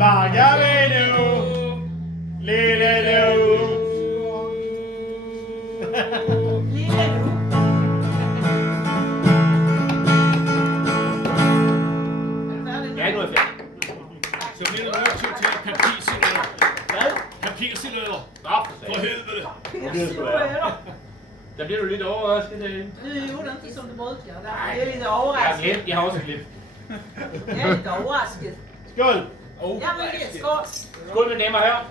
Bakker vi nu, lille nu. Lille nu. Ja, nu er jeg færdig. Så bliver du nødt til at tage papirsiløder. Hvad? Papirsiløder. Nå, for For helvede. helvede. Der bliver du lidt overrasket. Det er jo ikke som det brødte. Jeg er lidt Jeg har overrasket. glemt, jeg har også glemt. Jeg er lidt overrasket. Skål. Jeg vil lige skål. Skål, mine damer og herrer.